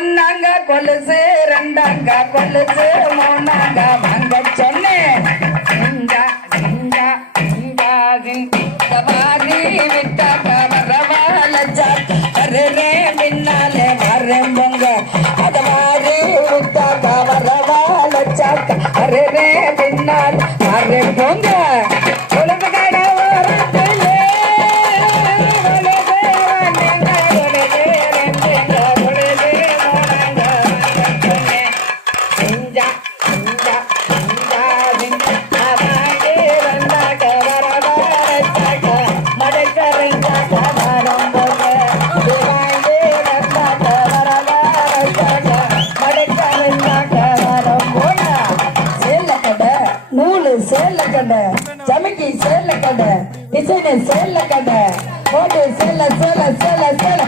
ஒன்னாங்க கொலுசு ரெண்டாங்க கொலுசு மூணாங்க வாங்க சொன்னேன் இங்கா இங்கா இங்கா வாரி விட்டாக்க வரவாலச்சா வரே பின்னாலே வரேன் பொங்க. அத வாரி விட்டாக்க வரவாலச்சாக்க வரே பின்னால் வரேன் பொங்க. கண்ட கடை ஜமிக்கி சேல கடை டிசைனு சேல கடை போட்டு சேல சேல சேல சேல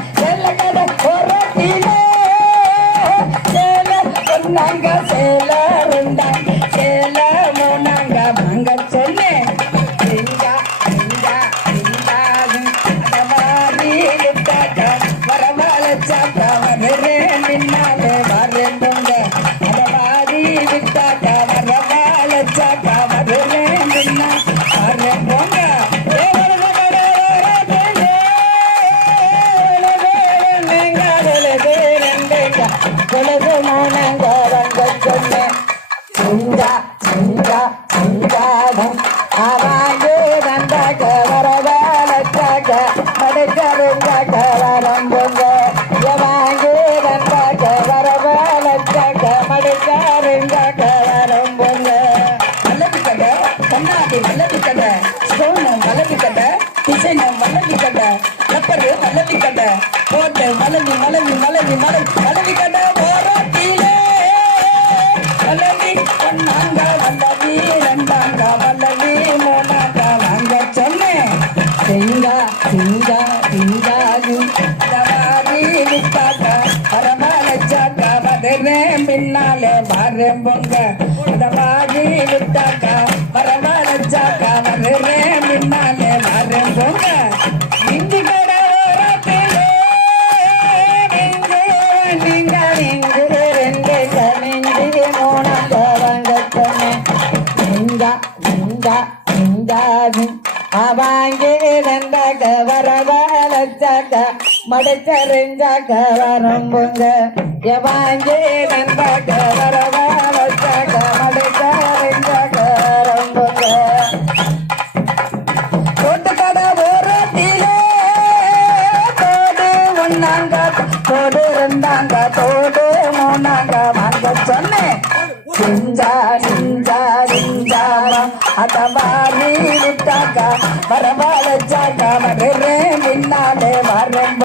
வல்லவி கடை போட்டு மலவி மலவி மலவி மலவி மலவி பின்னாலே வரேன் பொங்க தவாரி விட்டாக்க பரமலச்சாக்க வரேன் பின்னாலே வரேன் பொங்க இந்தி கடை ஓரத்திலே நெஞ்சு நீங்க நெஞ்சு ரெண்டு கணிஞ்சு மூணாங்க வாங்க சொன்னேன் சிங்கா சிங்கா சிங்காது அவாங்கே நந்தாக்க மடைச்சறிஞ்சாக்க மடச்சரிஞ்சாக்க வரம்புங்க எவாங்கே நந்தாக்க வரவாலச்சாக்க மடச்சரிஞ்சாக்க வரம்புங்க தோட்டுக்கடை ஓரத்திலே தோடு ஒன்னாங்க தோடு இருந்தாங்க தோடு மூணாங்க. வாங்க சொன்னேன். செஞ்சாங்க அட்டவாரி விட்டாக்கா வரவாழச்சாக்கா வரேன் பின்னாலே வரேன்